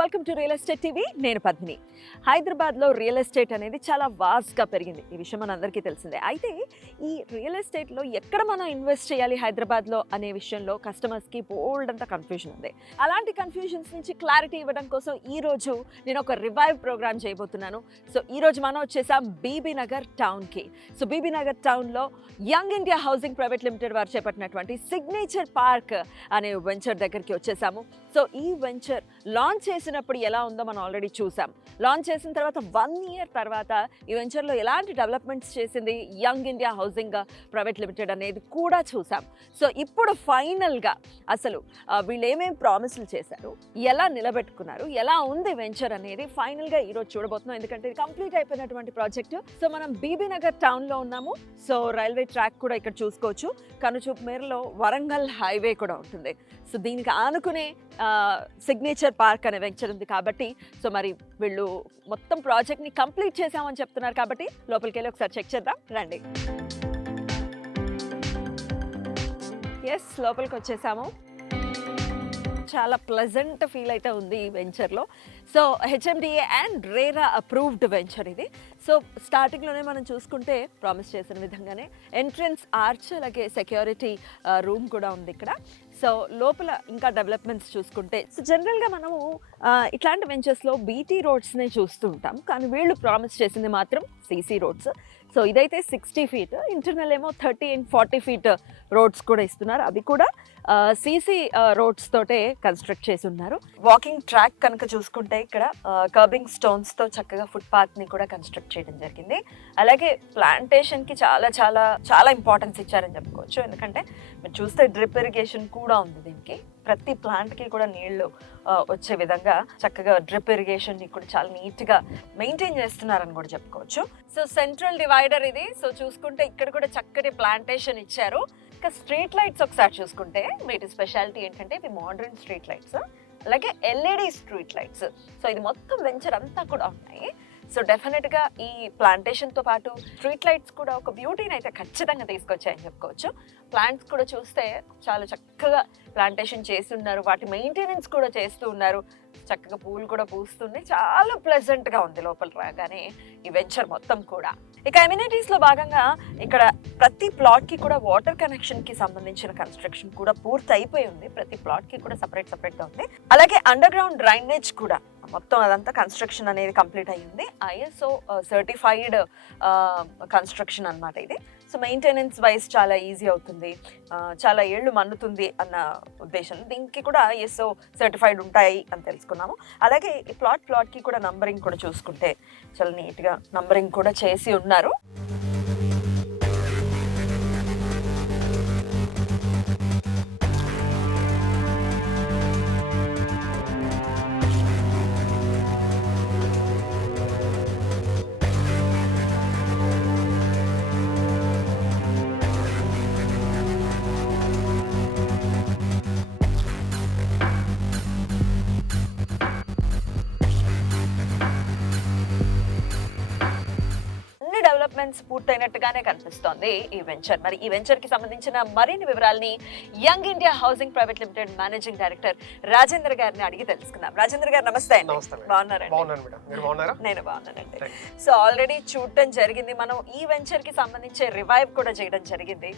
Welcome to real estate TV. నేను పద్మిని. హైదరాబాద్లో real estate అనేది చాలా వాస్ట్గా పెరిగింది. ఈ విషయం మనందరికీ తెలిసిందే. అయితే ఈ రియల్ ఎస్టేట్లో ఎక్కడ మనం ఇన్వెస్ట్ చేయాలి హైదరాబాద్లో అనే విషయంలో కస్టమర్స్కి బోల్డ్ అంత కన్ఫ్యూజన్ ఉంది. అలాంటి కన్ఫ్యూజన్స్ నుంచి క్లారిటీ ఇవ్వడం కోసం ఈరోజు నేను ఒక రివైవ్ ప్రోగ్రామ్ చేయబోతున్నాను. సో ఈరోజు మనం వచ్చేసాం బీబీ నగర్ టౌన్కి. సో బీబీ నగర్ టౌన్లో young India Housing Private limited వారు చేపట్టినటువంటి సిగ్నేచర్ పార్క్ అనే వెంచర్ దగ్గరికి వచ్చేసాము. సో ఈ వెంచర్ లాంచ్ చేసినప్పుడు ఎలా ఉందో మనం ఆల్రెడీ చూసాం. లాంచ్ చేసిన తర్వాత 1 year తర్వాత ఈ వెంచర్లో ఎలాంటి డెవలప్మెంట్స్ చేసింది young India Housing Private limited అనేది కూడా చూసాం. సో ఇప్పుడు ఫైనల్గా అసలు వీళ్ళు ఏమేమి ప్రామిస్లు చేశారు, ఎలా నిలబెట్టుకున్నారు, ఎలా ఉంది వెంచర్ అనేది ఫైనల్గా ఈరోజు చూడబోతున్నాం. ఎందుకంటే ఇది కంప్లీట్ అయిపోయినటువంటి ప్రాజెక్టు. సో మనం బీబీ నగర్ టౌన్లో ఉన్నాము. సో రైల్వే ట్రాక్ కూడా ఇక్కడ చూసుకోవచ్చు. కనుచూపు మేరలో వరంగల్ హైవే కూడా ఉంటుంది. సో దీనికి ఆనుకునే సిగ్నేచర్ పార్క్ అనే వెంచర్ ఉంది కాబట్టి సో మరి వీళ్ళు మొత్తం ప్రాజెక్ట్ని కంప్లీట్ చేసామని చెప్తున్నారు కాబట్టి లోపలికి వెళ్ళి ఒకసారి చెక్ చేద్దాం రండి. ఎస్, లోపలికి వచ్చేసాము. చాలా ప్లెజెంట్ ఫీల్ అయితే ఉంది ఈ వెంచర్లో. So HMDA and RERA approved venture ఇది. సో స్టార్టింగ్లోనే మనం చూసుకుంటే ప్రామిస్ చేసిన విధంగానే ఎంట్రన్స్ ఆర్చ్ అలాగే సెక్యూరిటీ రూమ్ కూడా ఉంది ఇక్కడ. సో లోపల ఇంకా డెవలప్మెంట్స్ చూసుకుంటే సో జనరల్గా మనము ఇట్లాంటి వెంచర్స్లో బీటీ రోడ్స్నే చూస్తూ ఉంటాం, కానీ వీళ్ళు ప్రామిస్ చేసింది మాత్రం సీసీ రోడ్స్. సో ఇదైతే 60 feet, ఇంటర్నల్ ఏమో 30 and 40 feet రోడ్స్ కూడా ఇస్తున్నారు. అవి కూడా సీసీ రోడ్స్ తోటే కన్స్ట్రక్ట్ చేసి ఉన్నారు. వాకింగ్ ట్రాక్ కనుక చూసుకుంటే ఇక్కడ కర్బింగ్ స్టోన్స్తో చక్కగా ఫుట్పాత్ని కూడా కన్స్ట్రక్ట్ చేయడం జరిగింది. అలాగే ప్లాంటేషన్కి చాలా చాలా చాలా ఇంపార్టెన్స్ ఇచ్చారని చెప్పుకోవచ్చు. ఎందుకంటే మీరు చూస్తే డ్రిప్ ఇరిగేషన్ కూడా ఉంది దీనికి. ప్రతి ప్లాంట్కి కూడా నీళ్లు వచ్చే విధంగా చక్కగా డ్రిప్ ఇరిగేషన్ని కూడా చాలా నీట్గా మెయింటైన్ చేస్తున్నారని కూడా చెప్పుకోవచ్చు. సో సెంట్రల్ డివైడర్ ఇది. సో చూసుకుంటే ఇక్కడ కూడా చక్కటి ప్లాంటేషన్ ఇచ్చారు. ఇంకా స్ట్రీట్ లైట్స్ ఒకసారి చూసుకుంటే వీటి స్పెషాలిటీ ఏంటంటే ఇవి మోడర్న్ స్ట్రీట్ లైట్స్, అలాగే ఎల్ఈడి స్ట్రీట్ లైట్స్. సో ఇది మొత్తం వెంచర్ అంతా కూడా ఉన్నాయి. సో డెఫినెట్గా ఈ ప్లాంటేషన్తో పాటు స్ట్రీట్ లైట్స్ కూడా ఒక బ్యూటీని అయితే ఖచ్చితంగా తీసుకొచ్చాయని చెప్పుకోవచ్చు. ప్లాంట్స్ కూడా చూస్తే చాలా చక్కగా ప్లాంటేషన్ చేసి ఉన్నారు, వాటి మెయింటెనెన్స్ కూడా చేస్తూ ఉన్నారు. చక్కగా పూలు కూడా పూస్తున్నాయి. చాలా ప్లెజెంట్గా ఉంది లోపల రాగానే ఈ వెంచర్ మొత్తం కూడా. ఇక అమ్యూనిటీస్లో భాగంగా ఇక్కడ ప్రతి ప్లాట్కి కూడా వాటర్ కనెక్షన్కి సంబంధించిన కన్స్ట్రక్షన్ కూడా పూర్తి అయిపోయి ఉంది. ప్రతి ప్లాట్కి కూడా సపరేట్గా ఉంది. అలాగే అండర్ గ్రౌండ్ డ్రైనేజ్ కూడా మొత్తం అదంతా కన్స్ట్రక్షన్ అనేది కంప్లీట్ అయ్యింది. ISO సర్టిఫైడ్ కన్స్ట్రక్షన్ అన్నమాట ఇది. సో మెయింటెనెన్స్ వైజ్ చాలా ఈజీ అవుతుంది, చాలా ఏళ్ళు మన్నుతుంది అన్న ఉద్దేశం. దీనికి కూడా ISO సర్టిఫైడ్ ఉంటాయి అని తెలుసుకున్నాము. అలాగే ఈ ప్లాట్కి కూడా నంబరింగ్ కూడా చూసుకుంటే చాలా నీట్గా నంబరింగ్ కూడా చేసి ఉన్నారు. డెవలప్మెంట్స్ పూర్తయినట్టుగానే కనిపిస్తోంది ఈ వెంచర్. మరి ఈ వెంచర్ కి సంబంధించిన మరిన్ని వివరాలని Young India Housing Private Limited managing director Rajendra గారిని అడిగి తెలుసుకుందాం. రాజేంద్ర గారు నమస్తే అండి. బాగున్నారండి? నేను బాగున్నానండి. సో ఆల్రెడీ చూడటం జరిగింది, మనం ఈ వెంచర్ కి సంబంధించి రివైవ్ కూడా చేయడం జరిగింది.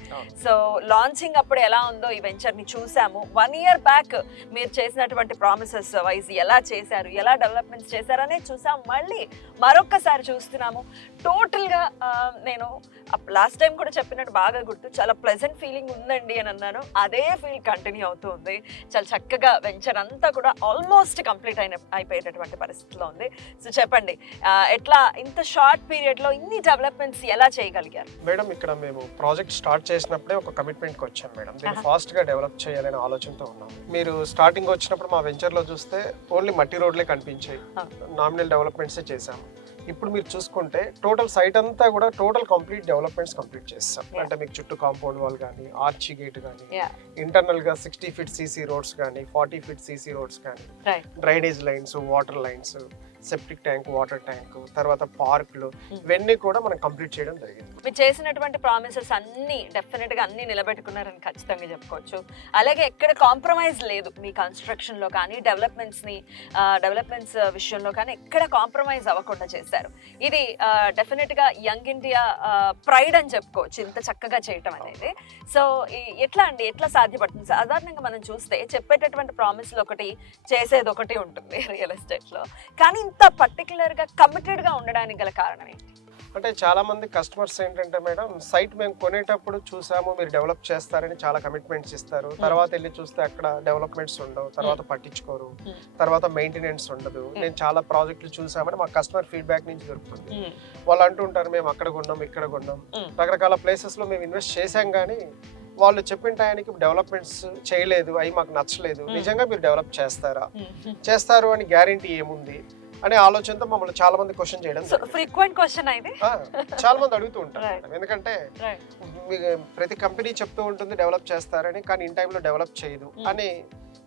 సో లాంచింగ్ అప్పుడు ఎలా ఉందో ఈ వెంచర్ ని చూసాము. 1 year బ్యాక్ మీరు చేసినటువంటి ప్రామిసెస్ వైజ్ ఎలా చేశారు, ఎలా డెవలప్మెంట్స్ చేశారు అనేది చూసాం. మళ్ళీ మరొక్కసారి చూస్తున్నాము. టోటల్ గా నేను లాస్ట్ టైం కూడా చెప్పినట్టు బాగా గుర్తు, చాలా ప్లెజెంట్ ఫీలింగ్ ఉందండి అని అన్నాను. అదే ఫీల్ కంటిన్యూ అవుతూ ఉంది. చాలా చక్కగా వెంచర్ అంతా కూడా ఆల్మోస్ట్ కంప్లీట్ అయిపోయేటటువంటి పరిస్థితిలో ఉంది. సో చెప్పండి, ఎట్లా ఇంత షార్ట్ పీరియడ్ లో ఇన్ని డెవలప్మెంట్స్ ఎలా చేయగలిగారు? మేడం, ఇక్కడ మేము ప్రాజెక్ట్ స్టార్ట్ చేసినప్పుడే ఒక కమిట్మెంట్ కి వచ్చాం మేడం. దీన్ని ఫాస్ట్ గా డెవలప్ చేయాలనే ఆలోచనతో ఉన్నాం. మీరు స్టార్టింగ్ వచ్చినప్పుడు మా వెంచర్ లో చూస్తే ఓన్లీ మట్టి రోడ్లే కనిపించాయి, నామినల్ డెవలప్మెంట్స్ చేసాము. ఇప్పుడు మీరు చూసుకుంటే టోటల్ సైట్ అంతా కూడా టోటల్ కంప్లీట్ డెవలప్మెంట్స్ కంప్లీట్ చేస్తాం. అంటే మీకు చుట్టూ కాంపౌండ్ వాల్ కానీ, ఆర్చ్ గేట్ కానీ, ఇంటర్నల్ గా 60 feet CC రోడ్స్ కానీ, 40 feet CC రోడ్స్ కానీ, drainage lines, water lines, septic tank, water tank, తర్వాత పార్కులు, ఇవన్నీ కూడా మనం కంప్లీట్ చేయడం జరిగింది. మీరు చేసినటువంటి ప్రామిసెస్ అన్ని డెఫినెట్ గా అన్ని నిలబెట్టుకున్నారని ఖచ్చితంగా చెప్పుకోవచ్చు. అలాగే ఎక్కడ కాంప్రమైజ్ లేదు మీ కన్స్ట్రక్షన్ లో కానీ డెవలప్మెంట్స్ విషయంలో కానీ ఎక్కడ కాంప్రమైజ్ అవ్వకుండా చేశారు. ఇది డెఫినెట్ గా యంగ్ ఇండియా ప్రైడ్ అని చెప్పుకోవచ్చు ఇంత చక్కగా చేయటం అనేది. సో ఎట్లా సాధ్యపడుతుంది? సాధారణంగా మనం చూస్తే చెప్పేటటువంటి ప్రామిస్లు ఒకటి, చేసేది ఒకటి ఉంటుంది రియల్ ఎస్టేట్ లో. కానీ ఇంత పర్టికులర్ గా కమిటెడ్ గా ఉండడానికి గల కారణం ఏంటి? అంటే చాలా మంది కస్టమర్స్ ఏంటంటే మేడం, సైట్ మేము కొనేటప్పుడు చూసాము మీరు డెవలప్ చేస్తారని చాలా కమిట్మెంట్స్ ఇస్తారు. తర్వాత వెళ్ళి చూస్తే అక్కడ డెవలప్మెంట్స్ ఉండవు, తర్వాత పట్టించుకోరు, తర్వాత మెయింటెనెన్స్ ఉండదు. నేను చాలా ప్రాజెక్టులు చూసామని మా కస్టమర్ ఫీడ్బ్యాక్ నుంచి దొరుకుతుంది. వాళ్ళు అంటూ ఉంటారు మేము అక్కడ కొన్నాం, ఇక్కడ కొన్నాం, రకరకాల ప్లేసెస్ లో మేము ఇన్వెస్ట్ చేశాం కానీ వాళ్ళు చెప్పిన టైంకి డెవలప్మెంట్స్ చేయలేదు, అవి మాకు నచ్చలేదు. నిజంగా మీరు డెవలప్ చేస్తారు అని గ్యారెంటీ ఏముంది అనే ఆలోచనతో మమ్మల్ని చాలా మంది క్వశ్చన్ చేయడం ఫ్రీక్వెంట్ క్వశ్చన్ అయితే చాలా మంది అడుగుతూ ఉంటారు. ఎందుకంటే ప్రతి కంపెనీ చెప్తూ ఉంటుంది డెవలప్ చేస్తారని, కానీ ఇన్ టైంలో డెవలప్ చేయదు అని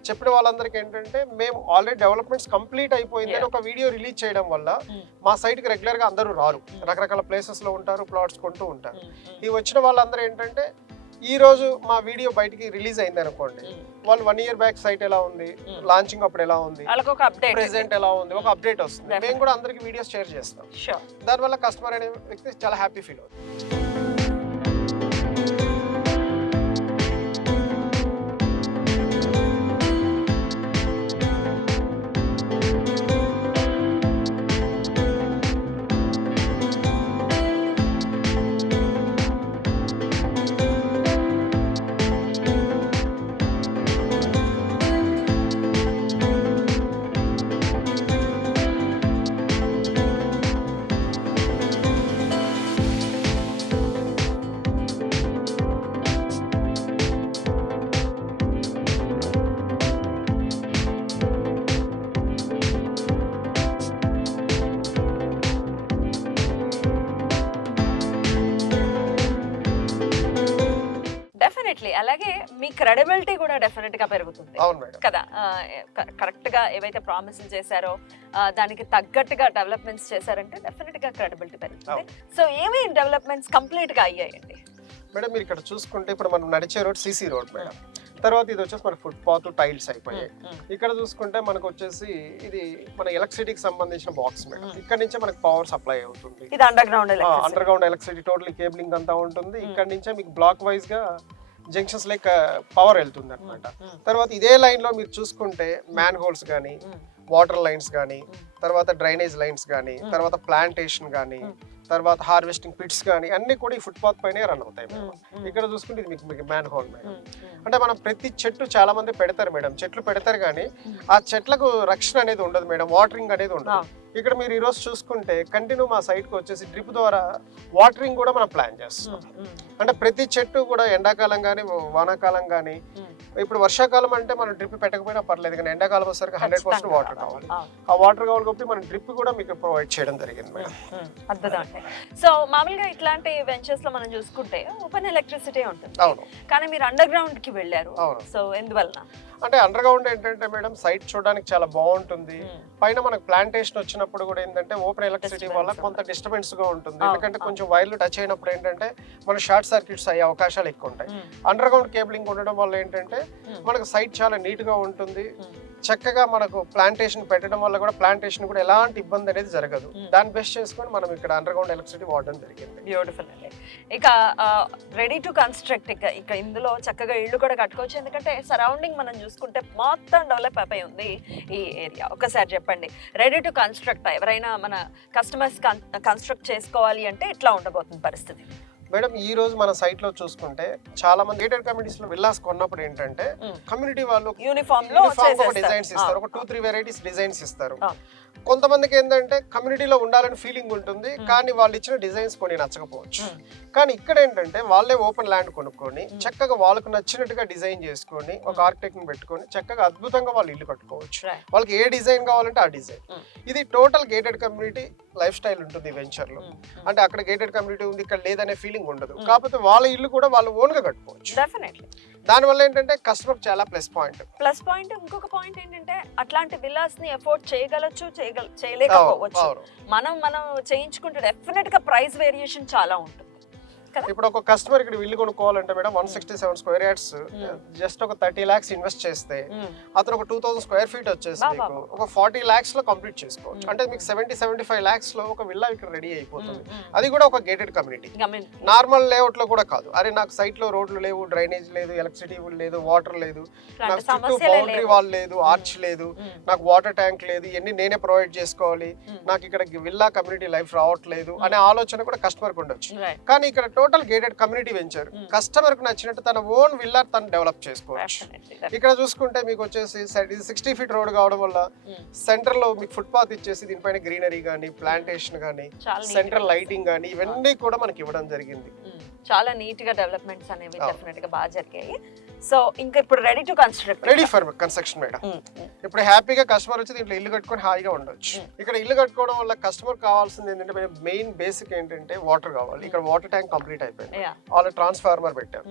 చెప్పిన వాళ్ళందరికీ ఏంటంటే మేము ఆల్రెడీ డెవలప్మెంట్స్ కంప్లీట్ అయిపోయిందని ఒక వీడియో రిలీజ్ చేయడం వల్ల మా సైట్ కి రెగ్యులర్ గా అందరూ రారు, రకరకాల ప్లేసెస్ లో ఉంటారు, ప్లాట్స్ కొంటూ ఉంటారు. ఈ వచ్చిన వాళ్ళందరూ ఏంటంటే ఈ రోజు మా వీడియో బయటికి రిలీజ్ అయింది అనుకోండి, వాళ్ళు 1 year బ్యాక్ సైట్ ఎలా ఉంది, లాంచింగ్ అప్పుడు ఎలా ఉంది, ప్రెసెంట్ ఎలా ఉంది, ఒక అప్డేట్ వస్తుంది. మేము కూడా అందరికి వీడియోస్ షేర్ చేస్తాం. దానివల్ల కస్టమర్ అనే వ్యక్తి చాలా హ్యాపీ ఫీల్ అవుతుంది. అలాగే మీ క్రెడిబిలిటీ కూడా డెఫినెట్ గా పెరుగుతుంది కదా. కరెక్ట్ గా ఏవైతే ప్రామిసులు చేశారో దానికి తగ్గట్టుగా డెవలప్మెంట్స్ చేశారంటే డెఫినెట్ గా క్రెడిబిలిటీ పెరుగుతుంది. సో ఏమేమి డెవలప్మెంట్స్ కంప్లీట్ గా అయ్యాయండి మేడం? మీరు ఇక్కడ చూసుకుంటే ఇప్పుడు మనం నడిచే రోడ్ సిసి రోడ్ మేడం, తర్వాత ఇది వచ్చేసి మన ఫుట్ పాత్ టైల్స్ అయిపోయాయి. ఇక్కడ చూసుకుంటే మనకు వచ్చేసి ఇది మన ఎలక్ట్రిసిటీకి సంబంధించిన బాక్స్ మేడం. ఇక్కడ నుంచే మనకి పవర్ సప్లై అవుతుంది. ఇది under ground electricity total cabling అంతా ఉంటుంది. ఇక్కడ నుంచే మీకు బ్లాక్ వైజ్ గా జంక్షన్స్ లైక్ పవర్ వెళ్తుంది అనమాట. తర్వాత ఇదే లైన్ లో మీరు చూసుకుంటే మ్యాన్ హోల్స్ కానీ, వాటర్ లైన్స్ కానీ, తర్వాత డ్రైనేజ్ లైన్స్ కానీ, తర్వాత ప్లాంటేషన్ కానీ, తర్వాత హార్వెస్టింగ్ పిట్స్ కానీ అన్ని కూడా ఈ ఫుట్పాత్ పైనే రన్ అవుతాయి మేడం. ఇక్కడ చూసుకుంటే ఇది మీకు మ్యాన్ హోల్ మేడం. అంటే మనం ప్రతి చెట్టు చాలా మంది పెడతారు మేడం, చెట్లు పెడతారు కానీ ఆ చెట్లకు రక్షణ అనేది ఉండదు మేడం, వాటరింగ్ అనేది ఉండదు. ఇక్కడ మీరు ఈ రోజు చూసుకుంటే కంటిన్యూ మా సైట్ కి వచ్చేసి డ్రిప్ ద్వారా వాటరింగ్ కూడా మనం ప్లాన్ చేస్తాం. అంటే ప్రతి చెట్టు కూడా ఎండాకాలం కానీ వానాకాలం కానీ, ఇప్పుడు వర్షాకాలం అంటే మనం డ్రిప్ పెట్టకపోయినా పర్లేదు, కానీ ఎండాకాలం వచ్చేసరికి 100% వాటర్ కావాలి. ఆ వాటర్ కావాలి కాబట్టి మనం డ్రిప్ కూడా మీకు ప్రొవైడ్ చేయడం జరిగింది మేడం. అద్భుతం. సో మామూలుగా ఇట్లాంటి వెంచర్స్ లో మనం చూసుకుంటే ఓపెన్ ఎలక్ట్రిసిటీ ఉంటుంది. అవును. కానీ మీరు అండర్ గ్రౌండ్ కి వెళ్ళారు. సో ఎందువల్ల? అంటే అండర్ గ్రౌండ్ ఏంటంటే మేడం సైట్ చూడడానికి చాలా బాగుంటుంది. పైన మనకు ప్లాంటేషన్ వచ్చినప్పుడు కూడా ఏంటంటే ఓపెన్ ఎలక్ట్రిసిటీ వల్ల కొంత డిస్టర్బెన్స్ గా ఉంటుంది. ఎందుకంటే కొంచెం వైర్లు టచ్ అయినప్పుడు ఏంటంటే మన షార్ట్ సర్క్యూట్స్ అయ్యే అవకాశాలు ఎక్కువ ఉంటాయి. అండర్ గ్రౌండ్ కేబులింగ్ ఉండడం వల్ల ఏంటంటే మనకు సైట్ చాలా నీట్ గా ఉంటుంది. చక్కగా మనకు ప్లాంటేషన్ పెట్టడం వల్ల కూడా ప్లాంటేషన్ కూడా ఎలాంటి ఇబ్బంది అనేది జరగదు. దాన్ని బెస్ట్ చేసుకొని మనం ఇక్కడ అండర్ గ్రౌండ్ ఎలక్ట్రిసిటీ వాడడం జరిగింది. బ్యూటిఫుల్ అండి. ఇక రెడీ టు కన్స్ట్రక్ట్, ఇక ఇందులో చక్కగా ఇల్లు కూడా కట్టుకోవచ్చు. ఎందుకంటే సరౌండింగ్ మనం చూసుకుంటే మొత్తం డెవలప్ అయిపోయి ఉంది ఈ ఏరియా. ఒకసారి చెప్పండి, రెడీ టు కన్స్ట్రక్ట్ ఎవరైనా మన కస్టమర్స్ కన్స్ట్రక్ట్ చేసుకోవాలి అంటే ఎట్లా ఉండబోతుంది పరిస్థితి? మేడం ఈ రోజు మన సైట్ లో చూసుకుంటే చాలా మంది గేటెడ్ కమ్యూనిటీస్ లో విల్లాస్ కొన్నప్పుడు ఏంటంటే కమ్యూనిటీ వాళ్ళు యూనిఫామ్ డిజైన్స్ ఇస్తారు, ఒక 2-3 వెరైటీస్ డిజైన్స్ ఇస్తారు. కొంతమందికి ఏంటంటే కమ్యూనిటీలో ఉండాలని ఫీలింగ్ ఉంటుంది, కానీ వాళ్ళు ఇచ్చిన డిజైన్స్ కొన్ని నచ్చకపోవచ్చు. కానీ ఇక్కడ ఏంటంటే వాళ్ళే ఓపెన్ ల్యాండ్ కొనుక్కొని చక్కగా వాళ్ళకు నచ్చినట్టుగా డిజైన్ చేసుకొని ఒక ఆర్కిటెక్ట్ ని పెట్టుకొని చక్కగా అద్భుతంగా వాళ్ళు ఇల్లు కట్టుకోవచ్చు. వాళ్ళకి ఏ డిజైన్ కావాలంటే ఆ డిజైన్. ఇది total gated community life style ఉంటుంది వెంచర్ లో. అంటే అక్కడ గేటెడ్ కమ్యూనిటీ ఉంది, ఇక్కడ లేదనే ఫీలింగ్ ఉండదు. కాకపోతే వాళ్ళ ఇల్లు కూడా వాళ్ళు ఓన్ గా కట్టుకోవచ్చు. దానివల్ల ఏంటంటే కస్టమర్ చాలా ప్లస్ పాయింట్. ఇంకొక పాయింట్ ఏంటంటే అట్లాంటి విల్లాస్ ని ఎఫోర్డ్ చేయలేకపోవచ్చు. మనం చేయించుకుంటే డెఫినెట్ గా ప్రైస్ వేరియేషన్ చాలా ఉంటుంది. ఇప్పుడు ఒక కస్టమర్ ఇక్కడ ఇల్లు కొనుక్కోవాలంటే మేడం 167 స్క్వేర్ యార్డ్స్ జస్ట్ ఒక 30 lakhs ఇన్వెస్ట్ చేస్తే అతను ఒక 2000 స్క్వేర్ ఫీట్ వచ్చేసి మీకు ఒక 40 lakhs లో కంప్లీట్ చేసుకోవచ్చు. అంటే మీకు 70-75 lakhs లో ఒక విల్లా ఇక్కడ రెడీ అయిపోతుంది. అది కూడా ఒక గేటెడ్ కమ్యూనిటీ, నార్మల్ లేఅవుట్ లో కూడా కాదు. అరే నాకు సైట్ లో రోడ్లు లేవు, డ్రైనేజ్ లేదు, ఎలక్ట్రిసిటీ లేదు, వాటర్ లేదు, నాకు చుట్టూ బౌండరీ వాల్ లేదు, ఆర్చ్ లేదు, నాకు వాటర్ ట్యాంక్ లేదు, ఇవన్నీ నేనే ప్రొవైడ్ చేసుకోవాలి, నాకు ఇక్కడ విల్లా కమ్యూనిటీ లైఫ్ రావట్లేదు అనే ఆలోచన కూడా కస్టమర్ కు ఉండొచ్చు. కానీ ఇక్కడ total gated community venture customer కు నచ్చినట్టు తన ఓన్ విల్లా తను డెవలప్ చేసుకోవచ్చు. ఇక్కడ చూసుకుంటే మీకు వచ్చేసి 60 feet రోడ్ కావడం వల్ల సెంటర్ లో మీకు ఫుట్ పాత్ ఇచ్చేసి దీనిపైన గ్రీనరీ గానీ, ప్లాంటేషన్ గానీ, సెంట్రల్ లైటింగ్ గానీ ఇవన్నీ కూడా మనకి ఇవ్వడం జరిగింది. చాలా నీట్ గా డెవలప్మెంట్స్ అనేవి డెఫినెట్ గా బాగా జరిగాయి. సో ఇంకా ఇప్పుడు రెడీ ఫర్ కన్స్ట్రక్షన్ మేడం. ఇప్పుడు హ్యాపీగా కస్టమర్ వచ్చి దీంట్లో ఇల్లు కట్టుకొని హాయిగా ఉండొచ్చు. ఇక్కడ ఇల్లు కట్టుకోవడం వల్ల కస్టమర్ కావాల్సింది ఏంటంటే మెయిన్ బేసిక్ ఏంటంటే వాటర్ కావాలి. ఇక్కడ వాటర్ ట్యాంక్ కంప్లీట్ అయిపోయింది, ఆల్రెడీ ట్రాన్స్ఫార్మర్ పెట్టాం,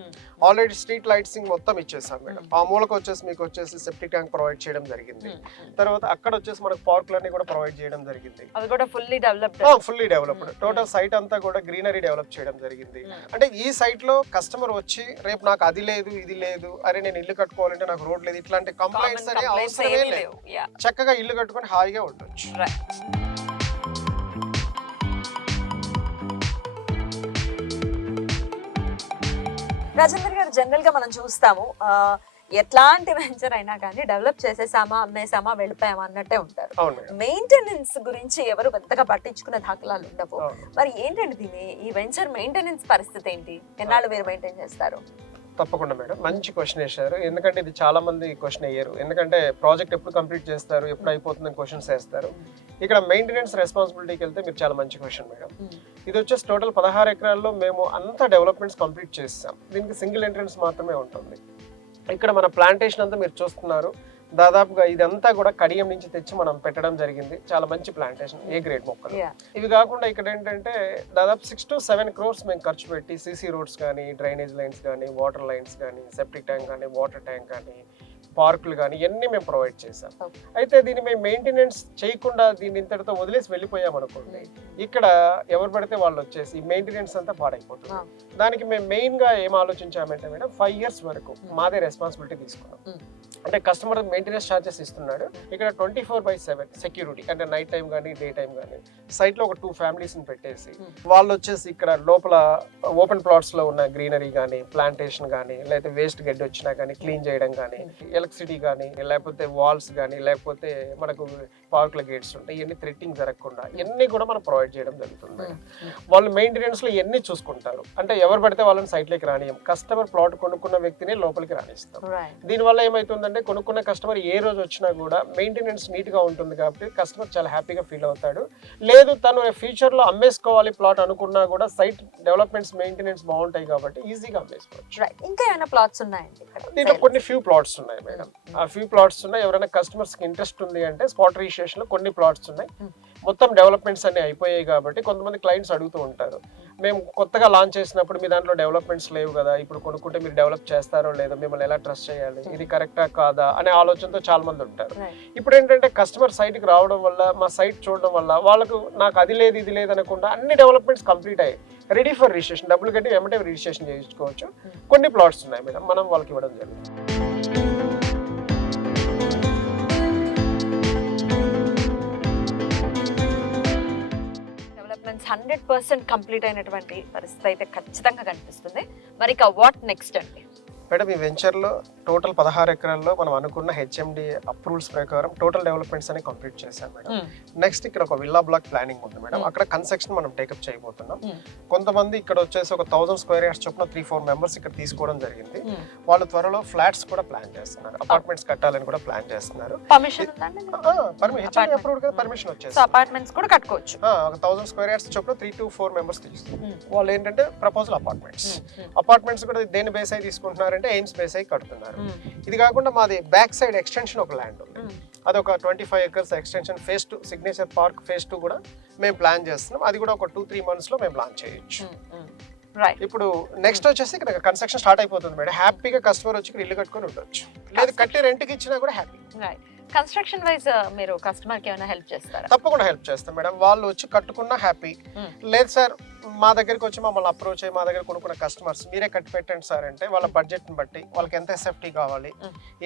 ఆల్రెడీ స్ట్రీట్ లైట్సింగ్ మొత్తం ఇచ్చేసాం మేడం. ఆ మూలకు వచ్చేసి మీకు వచ్చేసి సెప్టిక్ ట్యాంక్ ప్రొవైడ్ చేయడం జరిగింది. తర్వాత అక్కడ వచ్చేసి మనకు పార్కులన్నీ కూడా ప్రొవైడ్ చేయడం జరిగింది. అది కూడా ఫుల్లీ డెవలప్డ్ టోటల్ సైట్ అంతా కూడా గ్రీనరీ డెవలప్ చేయడం జరిగింది. అంటే ఈ సైట్ లో కస్టమర్ వచ్చి రేపు నాకు అది లేదు, ఇది లేదు, అరే నేను ఇల్లు కట్టుకోవాలంటే నాకు రోడ్ లేదు, ఇట్లాంటి కంప్లైంట్స్ అనే అవసరమే లేదు. చక్కగా ఇల్లు కట్టుకొని హాయిగా ఉండొచ్చు. రాజేందర్ గారు, జనరల్ గా మనం చూస్తాము ఎట్లాంటి వెంచర్ అయినా కానీ డెవలప్ చేసేసామా, అమ్మేసామా, వెళ్ళిపోయామా అన్నట్టే ఉంటారు. మెయింటెనెన్స్ గురించి ఎవరు పెద్దగా పట్టించుకునే దాఖలాలు ఉండవు. మరి ఏంటంటే ఈ వెంచర్ మెయింటెనెన్స్ పరిస్థితి ఏంటి? ఎన్నాళ్ళు మీరు మెయింటైన్ చేస్తారు? తప్పకుండా మేడం, మంచి క్వశ్చన్ వేశారు. ఎందుకంటే ఇది చాలా మంది క్వశ్చన్ అయ్యారు. ఎందుకంటే ప్రాజెక్ట్ ఎప్పుడు కంప్లీట్ చేస్తారు, ఎప్పుడు అయిపోతుందని క్వశ్చన్స్ వేస్తారు. ఇక్కడ మెయింటెనెన్స్ రెస్పాన్సిబిలిటీకి వెళ్తే మీరు చాలా మంచి క్వశ్చన్ మేడం. ఇది వచ్చేసి టోటల్ 16 ఎకరాల్లో మేము అంతా డెవలప్మెంట్స్ కంప్లీట్ చేస్తాం. దీనికి సింగిల్ ఎంట్రన్స్ మాత్రమే ఉంటుంది. ఇక్కడ మన ప్లాంటేషన్ అంతా మీరు చూస్తున్నారు, దాదాపుగా ఇదంతా కూడా కడియం నుంచి తెచ్చి మనం పెట్టడం జరిగింది. చాలా మంచి ప్లాంటేషన్, ఏ గ్రేడ్ మొక్కలు. ఇవి కాకుండా ఇక్కడ ఏంటంటే దాదాపు 6 to 7 crores మేము ఖర్చు పెట్టి సీసీ రోడ్స్ కానీ, డ్రైనేజ్ లైన్స్ కానీ, వాటర్ లైన్స్ కానీ, సెప్టిక్ ట్యాంక్ కానీ, వాటర్ ట్యాంక్ కానీ, పార్కులు కానీ ఇవన్నీ మేము ప్రొవైడ్ చేసాం. అయితే దీన్ని మేము మెయింటెనెన్స్ చేయకుండా దీన్ని ఇంతటితో వదిలేసి వెళ్ళిపోయాం అనుకోండి, ఇక్కడ ఎవరు పడితే వాళ్ళు వచ్చేసి మెయింటెనెన్స్ అంతా పాడైపోతుంది. దానికి మేము మెయిన్ గా ఏం ఆలోచించామంటే మేడం, 5 years వరకు మాదే రెస్పాన్సిబిలిటీ తీసుకున్నాం. అంటే కస్టమర్ మెయింటెనెన్స్ ఛార్జెస్ ఇస్తున్నాడు. ఇక్కడ 24/7 సెక్యూరిటీ, అంటే నైట్ టైం కానీ, డే టైం కానీ సైట్ లో ఒక 2 families ని పెట్టేసి వాళ్ళు వచ్చేసి ఇక్కడ లోపల ఓపెన్ ప్లాట్స్ లో ఉన్న గ్రీనరీ కానీ, ప్లాంటేషన్ కానీ, లేకపోతే వేస్ట్ గడ్డి వచ్చినా కానీ క్లీన్ చేయడం కానీ, ఎలక్ట్రిసిటీ కానీ, లేకపోతే వాల్స్ కానీ, లేకపోతే మనకు పార్కుల గేట్స్ ఉంటాయి, ఇవన్నీ థ్రెట్టింగ్ జరగకుండా ఇవన్నీ కూడా మనం ప్రొవైడ్ చేయడం జరుగుతుంది. వాళ్ళు మెయింటెనెన్స్ లో ఇవన్నీ చూసుకుంటారు. అంటే ఎవరు పడితే వాళ్ళని సైట్ లోకి రానియం, కస్టమర్ ప్లాట్ కొనుక్కున్న వ్యక్తిని లోపలికి రానిస్తాం. దీనివల్ల ఏమైతుందంటే కొనుక్కున్న కస్టమర్ ఏ రోజు వచ్చినా కూడా మెయింటెనెన్స్ నీట్ గా ఉంటుంది కాబట్టి కస్టమర్ చాలా హ్యాపీగా ఫీల్ అవుతాడు. లేదు తను ఫ్యూచర్ లో అమ్మేసుకోవాలి ప్లాట్ అనుకున్నా కూడా సైట్ డెవలప్మెంట్స్ మెయింటెనెన్స్ బాగుంటాయి కాబట్టి ఈజీగా అమ్మేసుకోవచ్చు. ఇంకా ఏమైనా ప్లాట్స్ ఉన్నాయండి? దీంట్లో కొన్ని ఫ్యూ ప్లాట్స్ ఉన్నాయి మేడం. ఆ ఫ్యూ ప్లాట్స్ ఉన్నాయి. ఎవరైనా కస్టమర్స్ కి ఇంట్రెస్ట్ ఉంది అంటే స్పాట్ రిజిస్ట్రేషన్ లో కొన్ని ప్లాట్స్ ఉన్నాయి. మొత్తం డెవలప్మెంట్స్ అన్ని అయిపోయాయి కాబట్టి కొంతమంది క్లయింట్స్ అడుగుతూ ఉంటారు, మేము కొత్తగా లాంచ్ చేసినప్పుడు మీ దాంట్లో డెవలప్మెంట్స్ లేవు కదా, ఇప్పుడు కొనుక్కుంటే మీరు డెవలప్ చేస్తారో లేదో, మిమ్మల్ని ఎలా ట్రస్ట్ చేయాలి, ఇది కరెక్టా కాదా అనే ఆలోచనతో చాలా మంది ఉంటారు. ఇప్పుడు ఏంటంటే కస్టమర్ సైట్ కి రావడం వల్ల, మా సైట్ చూడడం వల్ల వాళ్ళకు నాకు అది లేదు ఇది లేదు అనకుండా అన్ని డెవలప్మెంట్స్ కంప్లీట్ అయ్యాయి, రెడీ ఫర్ రిజిస్ట్రేషన్, డబ్బులు కట్టి వెంటనే రిజిస్ట్రేషన్ చేయించుకోవచ్చు. కొన్ని ప్లాట్స్ ఉన్నాయి మేడం, మనం వాళ్ళకి ఇవ్వడం జరుగుతుంది. డెవలప్మెంట్స్ 100% కంప్లీట్ అయినటువంటి పరిస్థితి అయితే ఖచ్చితంగా కనిపిస్తుంది. మరి ఇక వాట్ నెక్స్ట్ అండి? మేడం, ఈ వెంచర్లో టోటల్ 16 ఎకరాల్లో మనం అనుకున్న హెచ్ఎండి అప్రూవల్స్ ప్రకారం టోటల్ డెవలప్మెంట్స్ అని కంప్లీట్ చేశాం మేడం. నెక్స్ట్ ఇక్కడ ఒక విల్లా బ్లాక్ ప్లానింగ్ ఉంది మేడం, అక్కడ కన్స్ట్రక్షన్ మనం టేకప్ చేయబోతున్నాం. కొంతమంది ఇక్కడ వచ్చేసి ఒక 1000 స్క్వేర్ యార్డ్స్ చొప్పున 3-4 members ఇక్కడ తీసుకోవడం జరిగింది. వాళ్ళు త్వరలో ఫ్లాట్స్ కూడా ప్లాన్ చేస్తున్నారు, అపార్ట్మెంట్స్ కట్టాలని కూడా ప్లాన్ చేస్తున్నారు. పర్మిషన్ వచ్చేసి అపార్ట్మెంట్స్ కూడా కట్టుకోవచ్చు. ఒక 1000 స్క్వేర్ యార్డ్స్ చొప్పున 3 to 4 members తీసుకుంటారు. వాళ్ళు ఏంటంటే ప్రపోజల్ అపార్ట్మెంట్స్ కూడా దేని బేస్ అయి తీసుకుంటున్నారు అంటే ఎయిమ్స్ బేస్ అయి కడుతున్నారు. ఇది కాకుండా మాది బ్యాక్ సైడ్ ఎక్స్టెన్షన్ ఒక ల్యాండ్ ఉంది, అది ఒక 25 acres extension phase 2 signature park phase 2 కూడా మేము ప్లాన్ చేస్తున్నాం. అది కూడా ఒక 2-3 months లో మేము లాంచ్ చేయొచ్చు. రైట్. ఇప్పుడు నెక్స్ట్ వచ్చేసి ఇక్కడ కన్స్ట్రక్షన్ స్టార్ట్ అయిపోతుంది మేడం. హ్యాపీగా కస్టమర్ వచ్చి ఇక్కడ ఇల్లు కట్టుకొని ఉండొచ్చు, లేదు కట్టి రెంట్కి ఇచ్చినా కూడా హ్యాపీ. రైట్. కన్స్ట్రక్షన్ వైజ్ మీరు కస్టమర్ కి ఏమైనా హెల్ప్ చేస్తారా? తప్పకుండా హెల్ప్ చేస్తాం మేడం. వాళ్ళు వచ్చి కట్టుకున్నా హ్యాపీ, లేదు సార్ మా దగ్గరికి వచ్చి మమ్మల్ని అప్రోచ్ అయ్యి మా దగ్గర కొనుక్కున్న కస్టమర్స్ మీరే కట్టి పెట్టండి సార్ అంటే వాళ్ళ బడ్జెట్ని బట్టి వాళ్ళకి ఎంత ఎస్ఎఫ్టీ కావాలి,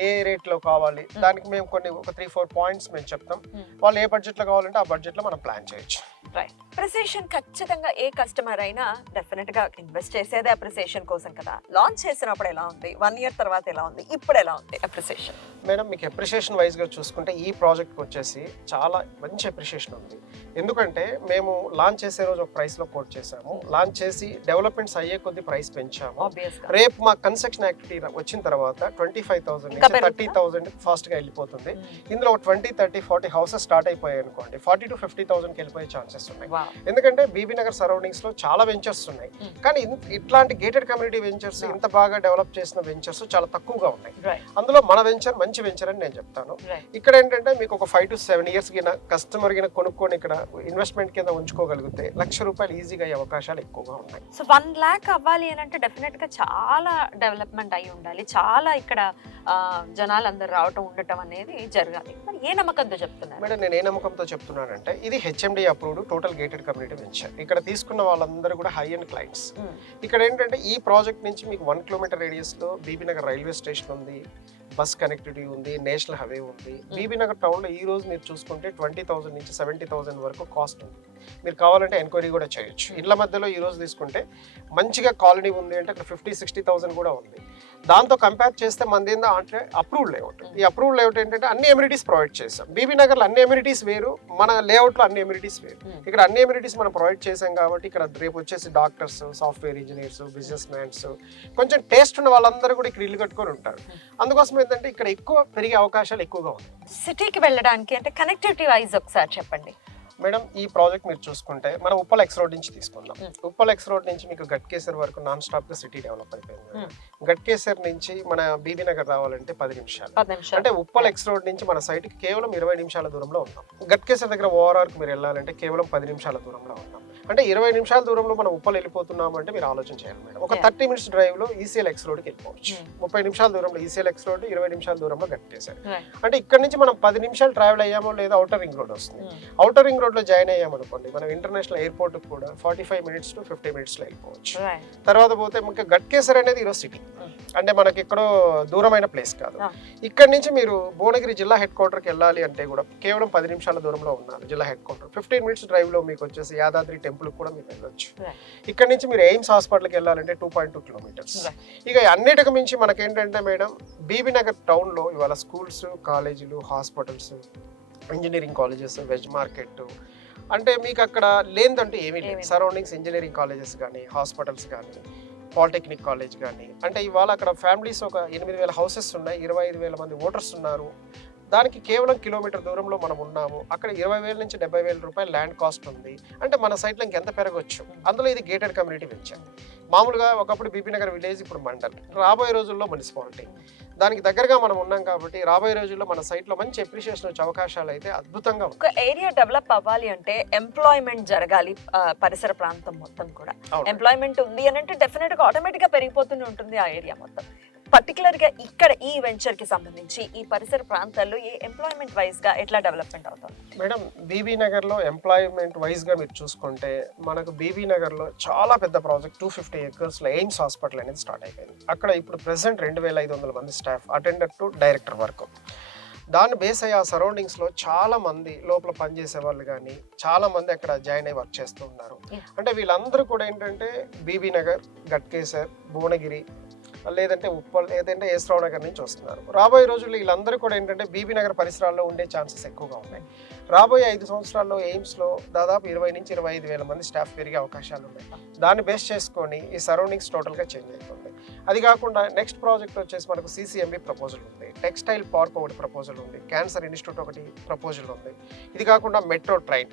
ఏ రేట్లో కావాలి, దానికి మేము కొన్ని ఒక 3-4 పాయింట్స్ మేము చెప్తాం. వాళ్ళు ఏ బడ్జెట్లో కావాలంటే ఆ బడ్జెట్లో మనం ప్లాన్ చేయొచ్చు. రైట్. అప్రిసియేషన్ ఖచ్చితంగా ఏ కస్టమర్ అయినా డెఫినెట్ గా ఇన్వెస్ట్ చేసేదే అప్రిసియేషన్ కోసం కదా. లాంచ్ చేసినప్పుడు ఎలా ఉంది, 1 year తర్వాత ఎలా ఉంది, ఇప్పుడు ఎలా ఉంది అప్రిసియేషన్? మేడం మీకు అప్రిషియేషన్ వైజ్గా చూసుకుంటే ఈ ప్రాజెక్ట్కి వచ్చేసి చాలా మంచి అప్రిషియేషన్ ఉంది. ఎందుకంటే మేము లాంచ్ చేసే రోజు ఒక ప్రైస్లో కోట్ చేసాము, లాంచ్ చేసి డెవలప్మెంట్స్ అయ్యే కొద్ది ప్రైస్ పెంచాము. రేపు మా కన్స్ట్రక్షన్ యాక్టివిటీ వచ్చిన తర్వాత 25,000 నుంచి 30,000 ఫాస్ట్గా వెళ్ళిపోతుంది. ఇందులో 20, 30, 40 హౌసెస్ స్టార్ట్ అయిపోయాయి అనుకోండి, 40 to 50,000కి వెళ్ళిపోయే ఛాన్సెస్ ఉన్నాయి. ఎందుకంటే బీబీ నగర్ సరౌండింగ్స్ లో చాలా వెంచర్స్ ఉన్నాయి, కానీ ఇట్లాంటి గేటెడ్ కమ్యూనిటీ వెంచర్స్ ఇంత బాగా డెవలప్ చేసిన వెంచర్స్ చాలా తక్కువగా ఉన్నాయి. అందులో మన వెంచర్ మంచి వెంచర్ అని నేను చెప్తాను. ఇక్కడ ఏంటంటే మీకు ఒక 5 to 7 years కింద కస్టమర్ కింద కొనుక్కొని ఇక్కడ ఇన్వెస్ట్మెంట్ కింద ఉంచుకోగలిగితే ₹1,00,000 ఈజీగా అయ్యే అవకాశాలు ఎక్కువగా ఉన్నాయి. సో 1 lakh అవ్వాలి అని అంటే డెఫినెట్ గా చాలా డెవలప్మెంట్ అయి ఉండాలి, చాలా ఇక్కడ జనాలు అందరు రావటం ఉండటం అనేది జరగాలి. మరి ఏ నమ్మకంతో చెప్తున్నారు మేడం? నేను ఏ నమ్మకంతో చెప్తున్నానంటే ఇది HMD approved total gated community venture. ఇక్కడ తీసుకున్న వాళ్ళందరూ కూడా హై అండ్ క్లయింట్స్. ఇక్కడ ఏంటంటే ఈ ప్రాజెక్ట్ నుంచి మీకు 1 kilometer రేడియస్ లో బీబీ నగర్ రైల్వే స్టేషన్ ఉంది, బస్ కనెక్టివిటీ ఉంది, నేషనల్ హైవే ఉంది. బీబీ నగర్ టౌన్లో ఈ రోజు మీరు చూసుకుంటే 20,000 నుంచి 70,000 వరకు కాస్ట్ ఉంది. మీరు కావాలంటే ఎంక్వైరీ కూడా చేయొచ్చు. ఇళ్ల మధ్యలో ఈ రోజు తీసుకుంటే మంచిగా కాలనీ ఉంది అంటే అక్కడ 50-60,000 కూడా ఉంది. దాంతో కంపేర్ చేస్తే మనది ఏందో అంటే అప్రూవ్డ్ లేఅవుట్. ఈ అప్రూవ్డ్ లేఅవుట్ ఏంటంటే అన్ని ఎమ్యూనిటీస్ ప్రొవైడ్ చేసాం. బీబీ నగర్లో అన్ని ఎమ్యూనిటీస్ వేరు, మన లేఅవుట్లో అన్ని ఎమ్యూనిటీస్ వేరు. ఇక్కడ అన్ని ఎమ్యూనిటీస్ మనం ప్రొవైడ్ చేసాం కాబట్టి ఇక్కడ రేపు వచ్చేసి doctors, software engineers, business mans, కొంచెం టేస్ట్ ఉన్న వాళ్ళందరూ కూడా ఇక్కడ ఇల్లు కట్టుకొని ఉంటారు. అందుకోసం ఏంటంటే ఇక్కడ ఎక్కువ పెరిగే అవకాశాలు ఎక్కువగా ఉన్నాయి. సిటీకి వెళ్ళడానికి అంటే కనెక్టివిటీ వైజ్ ఒకసారి చెప్పండి మేడం. ఈ ప్రాజెక్ట్ మీరు చూసుకుంటే మనం ఉప్పల్ ఎక్స్ రోడ్ నుంచి తీసుకుందాం. ఉప్పల్ ఎక్స్ రోడ్ నుంచి మీకు గట్కేసర్ వరకు నాన్ స్టాప్ గా సిటీ డెవలప్ అయిపోయింది. గట్కేసర్ నుంచి మన బీబీ నగర్ రావాలంటే 10 నిమిషాలు. అంటే ఉప్పల్ ఎక్స్ రోడ్ నుంచి మన సైట్ కి కేవలం 20 నిమిషాల దూరంలో ఉన్నాం. గట్కేసర్ దగ్గర ఓఆర్ఆర్ మీరు వెళ్ళాలంటే కేవలం 10 నిమిషాల దూరంలో ఉన్నాం. అంటే 20 నిమిషాల దూరంలో మనం ఉప్పల్ వెళ్ళిపోతున్నాం అంటే మీరు ఆలోచన చేయాలి మేడం. ఒక 30 minutes డ్రైవ్ లో ఈసీఎల్ ఎక్స్ రోడ్కి వెళ్ళిపోవచ్చు. 30 నిమిషాల దూరంలో ఈసీఎల్ ఎక్స్ రోడ్, 20 నిమిషాల దూరంలో గట్కేసర్. అంటే ఇక్కడ నుంచి మనం 10 నిమిషాలు ట్రావెల్ అయ్యామో లేదా అవుటర్ రింగ్ రోడ్ వస్తుంది. అవుటర్ రింగ్ రోడ్ లో జాయిన్ అయ్యామనుకోండి మనం ఇంటర్నేషనల్ ఎయిర్పోర్ట్ కూడా 45 minutes to 50 minutes లో వెళ్ళిపోవచ్చు. తర్వాత పోతే మనకి గట్కేసర్ అనేది ఈరోజు సిటీ, అంటే మనకి ఎక్కడో దూరమైన ప్లేస్ కాదు. ఇక్కడ నుంచి మీరు భువనగిరి జిల్లా హెడ్ క్వార్టర్కి వెళ్ళాలి అంటే కూడా కేవలం 10 నిమిషాల దూరంలో ఉన్నారు జిల్లా హెడ్ క్వార్టర్. 15 minutes డ్రైవ్ లో మీకు వచ్చేసి యాదాద్రి టెంపుల్ కూడా మీకు వెళ్ళొచ్చు. ఇక్కడ నుంచి మీరు ఎయిమ్స్ హాస్పిటల్కి వెళ్ళాలంటే 2.2 kilometers. ఇక అన్నిటికి మించి మనకేంటంటే మేడం బీబీ నగర్ టౌన్ లో ఇవాళ స్కూల్స్, కాలేజీలు, hospitals, engineering colleges, veg market, అంటే మీకు అక్కడ లేదంటూ ఏమీ లేదు. సరౌండింగ్స్ ఇంజనీరింగ్ కాలేజెస్ కానీ, హాస్పిటల్స్ కానీ, పాలిటెక్నిక్ కాలేజ్ కానీ, అంటే ఇవాళ అక్కడ ఫ్యామిలీస్ ఒక 8,000 హౌసెస్ ఉన్నాయి, 25,000 మంది ఓటర్స్ ఉన్నారు. దానికి కేవలం కిలోమీటర్ దూరంలో మనం ఉన్నాము. అక్కడ 20,000 నుంచి 70,000 రూపాయలు ల్యాండ్ కాస్ట్ ఉంది. అంటే మన సైట్లో ఇంకెంత పెరగవచ్చు. అందులో ఇది గేటెడ్ కమ్యూనిటీ వెంచర్. మామూలుగా ఒకప్పుడు బీబీ నగర్ విలేజ్, ఇప్పుడు మండల్, రాబోయే రోజుల్లో మున్సిపాలిటీ. దానికి దగ్గరగా మనం ఉన్నాం కాబట్టి రాబోయే రోజుల్లో మన సైట్లో మంచి అప్రిషియేషన్ వచ్చే అవకాశాలు అయితే అద్భుతంగా ఉన్నాయి. ఒక ఏరియా డెవలప్ అవ్వాలి అంటే ఎంప్లాయ్మెంట్ జరగాలి, పరిసర ప్రాంతం మొత్తం కూడా ఎంప్లాయ్మెంట్ ఉంది అని అంటే డెఫినెట్ గా ఆటోమేటిక్ గా పెరిగిపోతూనే ఉంటుంది ఆ ఏరియా మొత్తం. పర్టికులర్ గా ఇక్కడ ఈ వెంచర్ కి సంబంధించి ఈ పరిసర ప్రాంతాల్లో ఏ ఎంప్లాయ్మెంట్ వైజ్ గా ఎట్లా డెవలప్మెంట్ అవుతుంది మేడం? బీబీ నగర్ లో ఎంప్లాయ్మెంట్ వైజ్ గా మీరు చూసుకుంటే మనకు బీబీ నగర్ లో చాలా పెద్ద ప్రాజెక్ట్ 250 acres లో ఎయిమ్స్ హాస్పిటల్ అనేది స్టార్ట్ అయిపోయింది. అక్కడ ఇప్పుడు ప్రెసెంట్ 2,500 మంది స్టాఫ్, అటెండర్ టు డైరెక్టర్ వరకు. దాన్ని బేస్ అయ్యి ఆ సరౌండింగ్స్లో చాలా మంది లోపల పనిచేసే వాళ్ళు కానీ చాలా మంది అక్కడ జాయిన్ అయ్యి వర్క్ చేస్తూ ఉన్నారు. అంటే వీళ్ళందరూ కూడా ఏంటంటే బీబీ నగర్, గట్కేసర్, భువనగిరి, లేదంటే ఉప్పల్, లేదంటే ఏస్రావు నగర్ నుంచి వస్తున్నారు. రాబోయే రోజుల్లో వీళ్ళందరూ కూడా ఏంటంటే బీబీ నగర్ పరిసరాల్లో ఉండే ఛాన్సెస్ ఎక్కువగా ఉన్నాయి. రాబోయే 5 సంవత్సరాల్లో ఎయిమ్స్లో దాదాపు 20 నుంచి 25,000 మంది స్టాఫ్ పెరిగే అవకాశాలు ఉన్నాయి. దాన్ని బేస్ చేసుకొని ఈ సరౌండింగ్స్ టోటల్గా చేంజ్ అవుతుంది. అది కాకుండా నెక్స్ట్ ప్రాజెక్ట్ వచ్చేసి మనకు CCMB ప్రపోజల్ ఉంది, టెక్స్టైల్ పార్క్ ఒకటి ప్రపోజల్ ఉంది, క్యాన్సర్ ఇన్స్టిట్యూట్ ఒకటి ప్రపోజల్ ఉంది. ఇది కాకుండా మెట్రో ట్రైన్.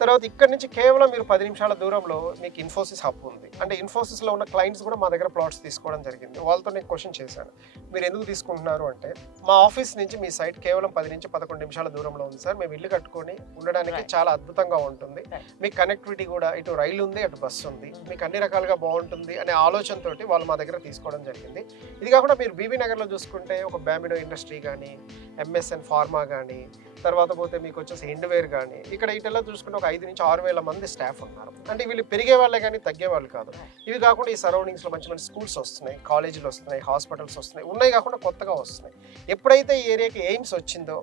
తర్వాత ఇక్కడ నుంచి కేవలం మీరు 10 నిమిషాల దూరంలో మీకు ఇన్ఫోసిస్ హబ్ ఉంది. అంటే ఇన్ఫోసిస్లో ఉన్న క్లయింట్స్ కూడా మా దగ్గర ప్లాట్స్ తీసుకోవడం జరిగింది. వాళ్ళతో నేను క్వశ్చన్ చేశాను, మీరు ఎందుకు తీసుకుంటున్నారు అంటే, మా ఆఫీస్ నుంచి మీ సైట్ కేవలం 10 నుంచి 11 నిమిషాల దూరంలో ఉంది సార్, మేము ఇల్లు కట్టుకొని ఉండడానికి చాలా అద్భుతంగా ఉంటుంది, మీకు కనెక్టివిటీ కూడా ఇటు రైలు ఉంది అటు బస్సు ఉంది, మీకు అన్ని రకాలుగా బాగుంటుంది అనే ఆలోచనతోటి వాళ్ళు మా దగ్గర తీసుకోవడం జరిగింది. ఇది కాకుండా మీరు బీబీ నగర్లో చూసుకుంటే ఒక బ్యామిడో ఇండస్ట్రీ కానీ, ఎంఎస్ఎన్ ఫార్మా కానీ, తర్వాత పోతే మీకు వచ్చేసి హిండ్వేర్ కానీ, ఇక్కడ ఇటెలా చూసుకుంటే ఒక 5 నుంచి 6 వేల మంది స్టాఫ్ ఉన్నారు. అంటే వీళ్ళు పెరిగే వాళ్ళే కానీ తగ్గే వాళ్ళు కాదు. ఇవి కాకుండా ఈ సరౌండింగ్స్లో మంచి మంచి స్కూల్స్ వస్తున్నాయి, కాలేజీలు వస్తున్నాయి, హాస్పిటల్స్ వస్తున్నాయి, ఉన్నాయి కాకుండా కొత్తగా వస్తున్నాయి. ఎప్పుడైతే ఈ ఏరియాకి ఎయిమ్స్ వచ్చిందో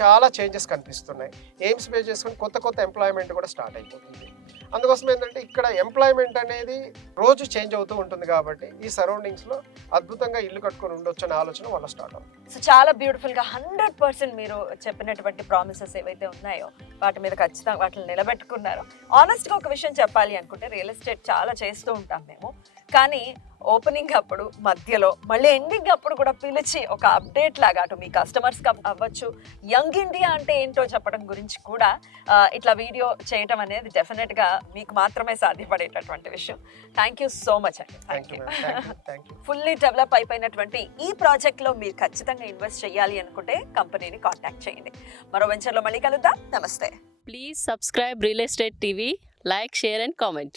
చాలా చేంజెస్ కనిపిస్తున్నాయి. ఎయిమ్స్ బేస్ చేసుకుని కొత్త కొత్త ఎంప్లాయ్మెంట్ కూడా స్టార్ట్ అయిపోతుంది. అందుకోసం ఏంటంటే ఇక్కడ ఎంప్లాయ్మెంట్ అనేది రోజు చేంజ్ అవుతూ ఉంటుంది కాబట్టి ఈ సరౌండింగ్స్లో అద్భుతంగా ఇల్లు కట్టుకొని ఉండొచ్చు అనే ఆలోచన వాళ్ళ స్టార్ట్ అవుతుంది. సో చాలా బ్యూటిఫుల్గా 100% మీరు చెప్పినటువంటి ప్రామిసెస్ ఏవైతే ఉన్నాయో వాటి మీద ఖచ్చితంగా వాటిని నిలబెట్టుకున్నారు. ఆనెస్ట్గా ఒక విషయం చెప్పాలి అనుకుంటే, రియల్ ఎస్టేట్ చాలా చేస్తూ ఉంటాం మేము, కానీ ఓపెనింగ్ అప్పుడు, మధ్యలో, మళ్ళీ ఎండింగ్ అప్పుడు కూడా పిలిచి ఒక అప్డేట్ లాగా అటు మీ కస్టమర్స్కి అవ్వచ్చు, యంగ్ ఇండియా అంటే ఏంటో చెప్పడం గురించి కూడా ఇట్లా వీడియో చేయటం అనేది డెఫినెట్గా మీకు మాత్రమే సాధ్యపడేటటువంటి విషయం. థ్యాంక్ యూ సో మచ్ అండి. Thank you. ఫుల్లీ డెవలప్ అయిపోయినటువంటి ఈ ప్రాజెక్ట్లో మీరు ఖచ్చితంగా ఇన్వెస్ట్ చేయాలి అనుకుంటే కంపెనీని కాంటాక్ట్ చేయండి. మరో వెంచర్లో మళ్ళీ కలుద్దాం. నమస్తే. Please subscribe Real Estate TV, like, share and comment.